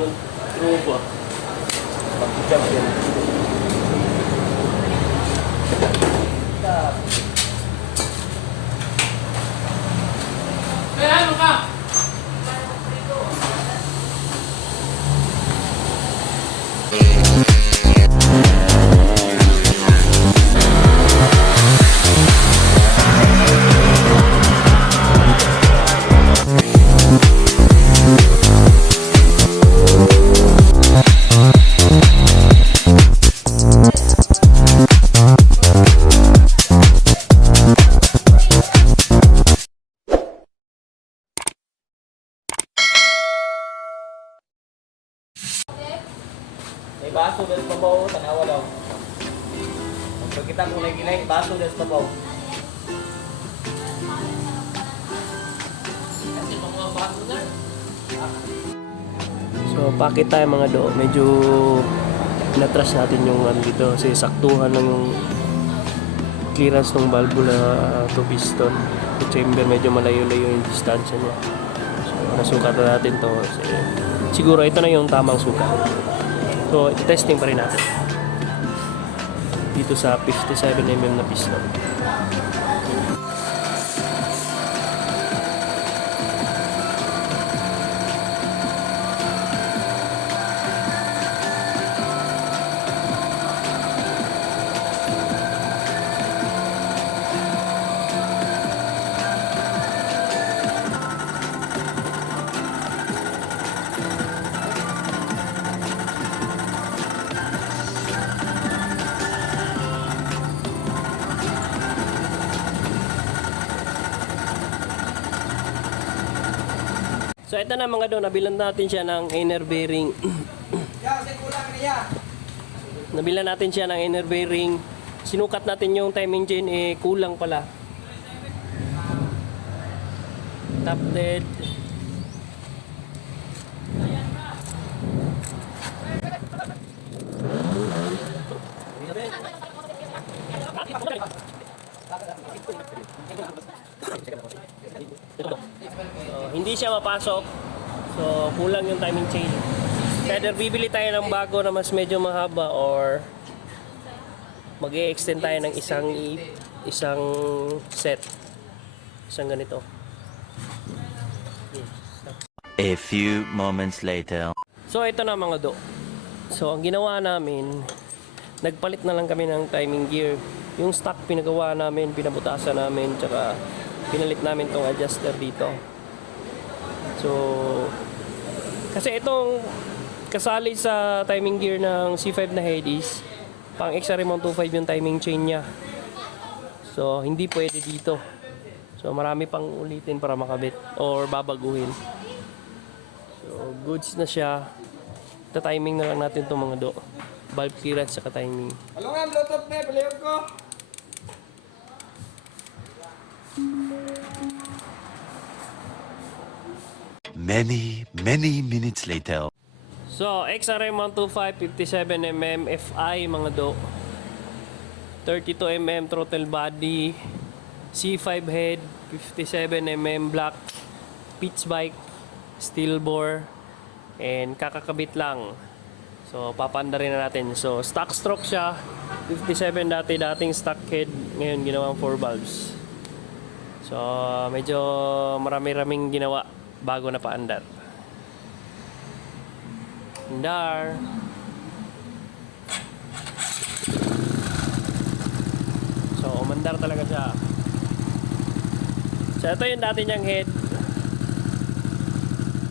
ng tropa. Mag-jump May baso dahil pabaw, tanawa daw. Pag kita kung nagilay, baso dahil pabaw. Kasi mga bago na. So, pakit tayo mga do. Medyo natras natin yung ano dito kasi saktuhan ng yung clearance ng valvula to piston. Yung chamber medyo malayo-layo yung distansya niya. So, nasukat na natin to. Kasi, siguro ito na yung tamang sukat. So, testing pa rin natin. Dito sa 57mm na piston. So ito na mga do, nabilan natin siya ng inner bearing. nabilan natin siya ng inner bearing. Sinukat natin yung timing chain eh kulang pala. Top dead. So, hindi siya mapasok. So, kulang yung timing chain. Either bibili tayo ng bago na mas medyo mahaba or mag extend tayo ng isang isang set. Isang ganito. A few moments later. So, ito na mga do. So, ang ginawa namin, nagpalit na lang kami ng timing gear. Yung stock pinagawa namin, pinabutasan namin, tsaka pinalit namin tong adjuster dito. So, kasi itong kasali sa timing gear ng C5 na Hades, pang XRM 125 yung timing chain niya. So, hindi pwede dito. So, marami pang ulitin para makabit or babaguhin. So, goods na siya. Ta-timing na lang natin itong mga do. Valve clearance sa timing. Alam nga, bluetooth na, palihog ko. Many, many minutes later. So, XRM 125 57mm FI mga do. 32mm throttle body. C5 head 57mm black pitch bike steel bore and kakakabit lang. So, papanda rin na natin. So, stock stroke siya. 57 dati, dating stock head. Ngayon, ginawang 4 valves. So, medyo marami-raming ginawa bago na paandar. Dar. So, umandar talaga siya. So, ito yung dati niyang head.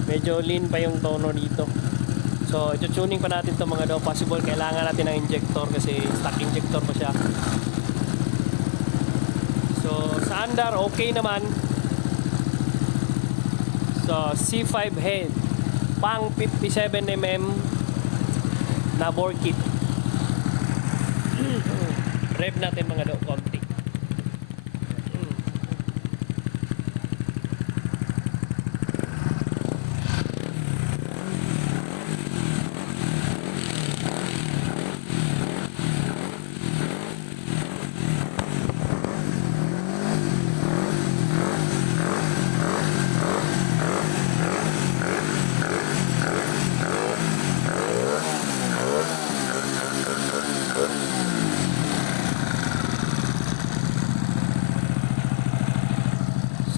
Medyo lean pa yung tono dito. So, ito tuning pa natin to mga do. Possible, kailangan natin ng injector kasi stock injector pa siya. So, sa andar, okay naman. So, C5 head. Pang 57mm na bore kit. Rev natin mga do, konti.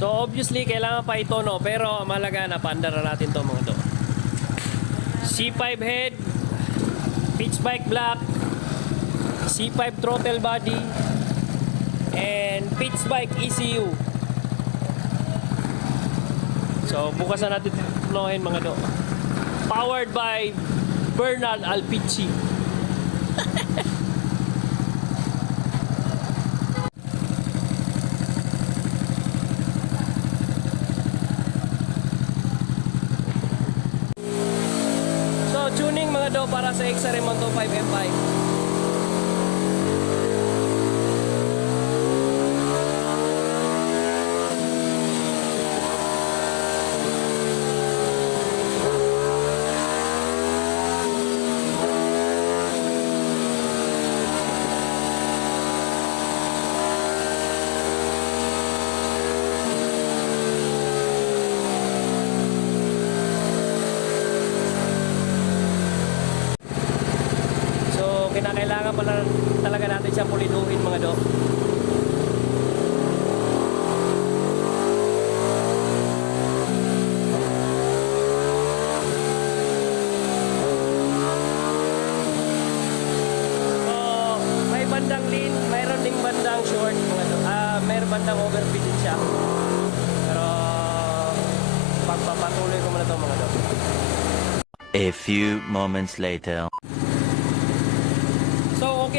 So obviously kailangan pa ito no pero malaga na paandar na natin to mga to. C5 head, pitch bike block, C5 throttle body, and pitch bike ECU. So bukas na natin tunuhin mga do. Powered by Bernal Alpici. So tuning mga do para sa XRM 125 M5. So, kinakailangan pala talaga natin siya pulinuhin mga do. So, may bandang lean, mayroon ding bandang short mga do. Ah, mayroon bandang overfit din siya. Pero pagpapatuloy ko muna to mga do. A few moments later.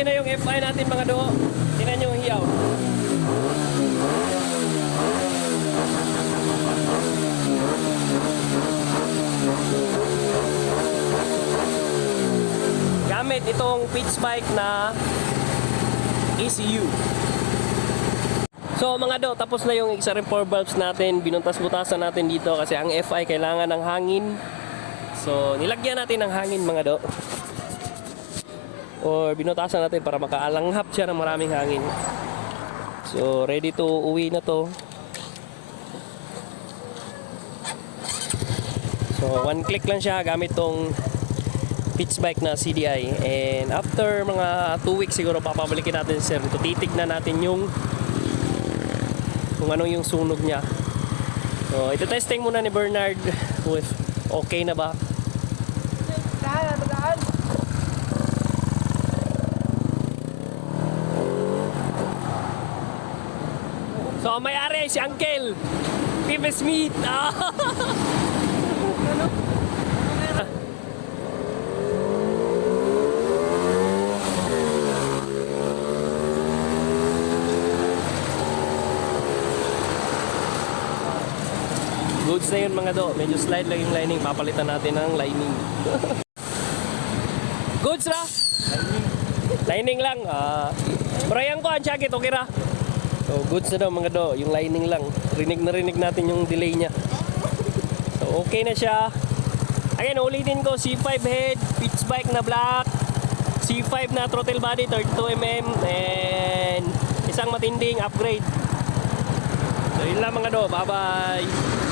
Na yung FI natin mga do. Tingnan nyo yung hiyaw. Gamit itong pitch bike na ECU. So mga do, tapos na yung XRM 4 valves natin. Binuntas-butasan natin dito kasi ang FI kailangan ng hangin. So nilagyan natin ng hangin mga do or binutasan natin para makaalanghap siya ng maraming hangin. So, ready to uwi na to. So, one click lang siya gamit tong pitch bike na CDI. And after mga 2 weeks siguro papabalikin natin si sir. Ito titignan natin yung kung ano yung sunog niya. So, ito testing muna ni Bernard with okay na ba? So, may-ari si Uncle. Pipe Smith. Goods na yun mga do. Medyo slide lang yung lining. Papalitan natin ng lining. Goods ra? Lining lang. Ah, Brian ko, ang jacket, okay ra? So, goods na daw mga do. Yung lining lang. Rinig na rinig natin yung delay niya. So, okay na siya. Again, ulitin ko, C5 head, pitch bike na black, C5 na throttle body, 32mm, and isang matinding upgrade. So, yun lang mga do. Bye-bye!